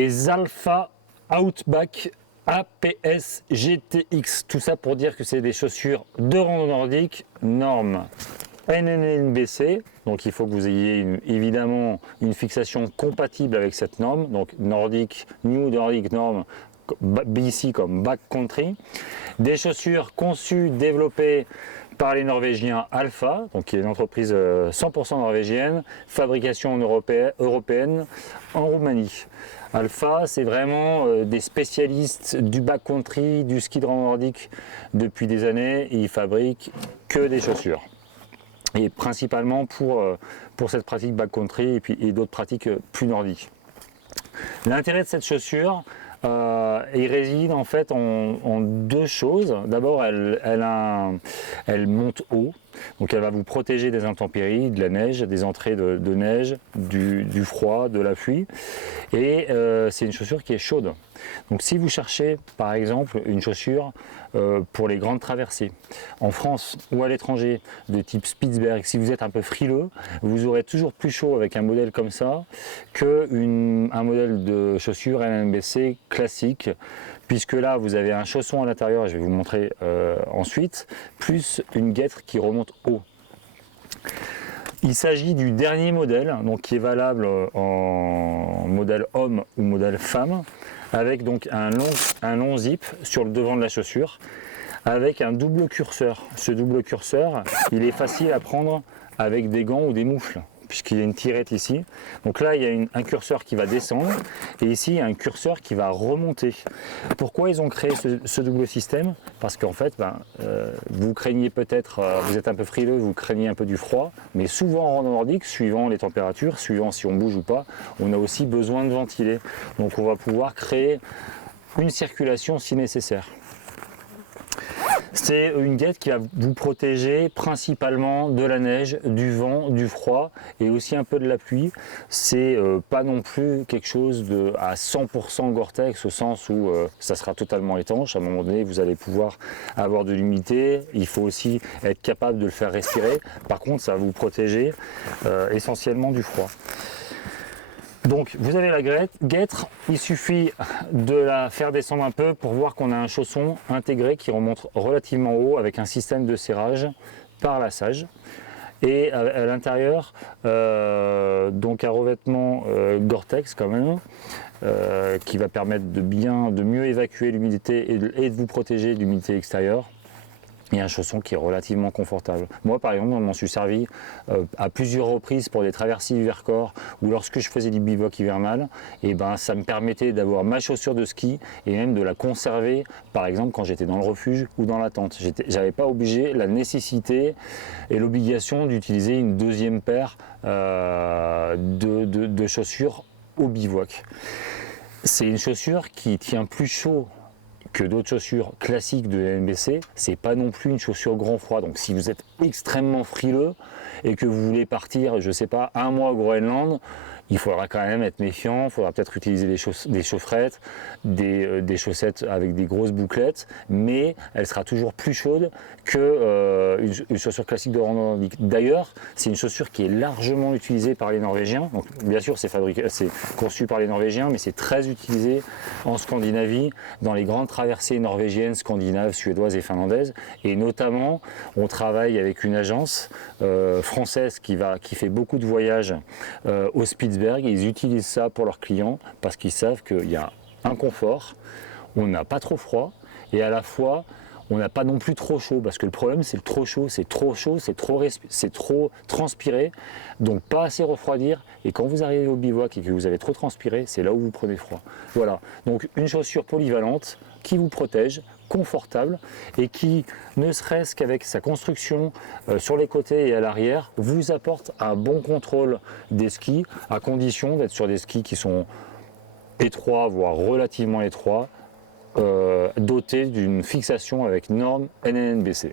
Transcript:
les Alpha Outback APS GTX. Tout ça pour dire que c'est des chaussures de rando nordique, norme NNBC. Donc il faut que vous ayez évidemment une fixation compatible avec cette norme. Donc nordique, New Nordic Norm BC comme backcountry. Des chaussures conçues, développées par les Norvégiens Alpha, donc qui est une entreprise 100% norvégienne, fabrication européenne en Roumanie. Alpha, c'est vraiment des spécialistes du backcountry, du ski de rando nordique depuis des années, et ils fabriquent que des chaussures. Et principalement pour cette pratique backcountry et d'autres pratiques plus nordiques. L'intérêt de cette chaussure, il réside en fait en deux choses. D'abord, elle monte haut, donc elle va vous protéger des intempéries, de la neige, des entrées de neige, du froid, de la pluie. Et c'est une chaussure qui est chaude. Donc si vous cherchez par exemple une chaussure pour les grandes traversées, en France ou à l'étranger, de type Spitzberg, si vous êtes un peu frileux, vous aurez toujours plus chaud avec un modèle comme ça qu'un modèle de chaussure NNBC classique, puisque là vous avez un chausson à l'intérieur, je vais vous montrer ensuite, plus une guêtre qui remonte haut. Il s'agit du dernier modèle, donc qui est valable en modèle homme ou modèle femme, avec donc un long zip sur le devant de la chaussure, avec un double curseur. Ce double curseur, il est facile à prendre avec des gants ou des moufles, puisqu'il y a une tirette ici. Donc là, il y a un curseur qui va descendre, et ici, il y a un curseur qui va remonter. Pourquoi ils ont créé ce double système? Parce qu'en fait, vous craignez peut-être, vous êtes un peu frileux, vous craignez un peu du froid, mais souvent en rando nordique, suivant les températures, suivant si on bouge ou pas, on a aussi besoin de ventiler. Donc on va pouvoir créer une circulation si nécessaire. C'est une guêtre qui va vous protéger principalement de la neige, du vent, du froid et aussi un peu de la pluie. C'est pas non plus quelque chose à 100% Gore-Tex au sens où ça sera totalement étanche. À un moment donné, vous allez pouvoir avoir de l'humidité. Il faut aussi être capable de le faire respirer. Par contre, ça va vous protéger essentiellement du froid. Donc vous avez la guêtre, il suffit de la faire descendre un peu pour voir qu'on a un chausson intégré qui remonte relativement haut avec un système de serrage par lassage. Et à l'intérieur, donc un revêtement Gore-Tex quand même, qui va permettre de mieux évacuer l'humidité et de vous protéger de l'humidité extérieure. Et un chausson qui est relativement confortable. Moi par exemple, je m'en suis servi à plusieurs reprises pour des traversées du Vercors ou lorsque je faisais du bivouac hivernal, et ça me permettait d'avoir ma chaussure de ski et même de la conserver par exemple quand j'étais dans le refuge ou dans la tente. J'avais pas la nécessité et l'obligation d'utiliser une deuxième paire de chaussures au bivouac. C'est une chaussure qui tient plus chaud que d'autres chaussures classiques de NNBC. C'est pas non plus une chaussure grand froid. Donc si vous êtes extrêmement frileux et que vous voulez partir, je sais pas, un mois au Groenland, il faudra quand même être méfiant, il faudra peut-être utiliser des chaufferettes, des chaussettes avec des grosses bouclettes, mais elle sera toujours plus chaude qu'une chaussure classique de rando nordique. D'ailleurs, c'est une chaussure qui est largement utilisée par les Norvégiens. Donc, bien sûr, c'est conçu par les Norvégiens, mais c'est très utilisé en Scandinavie, dans les grandes traversées norvégiennes, scandinaves, suédoises et finlandaises. Et notamment, on travaille avec une agence française qui fait beaucoup de voyages au Spitzberg. Ils utilisent ça pour leurs clients parce qu'ils savent qu'il y a un confort, on n'a pas trop froid et à la fois on n'a pas non plus trop chaud, parce que le problème c'est le trop chaud, c'est trop transpiré, donc pas assez refroidir, et quand vous arrivez au bivouac et que vous avez trop transpiré, c'est là où vous prenez froid. Voilà, donc une chaussure polyvalente qui vous protège, confortable, et qui, ne serait-ce qu'avec sa construction sur les côtés et à l'arrière, vous apporte un bon contrôle des skis, à condition d'être sur des skis qui sont étroits, voire relativement étroits, doté d'une fixation avec norme NNBC.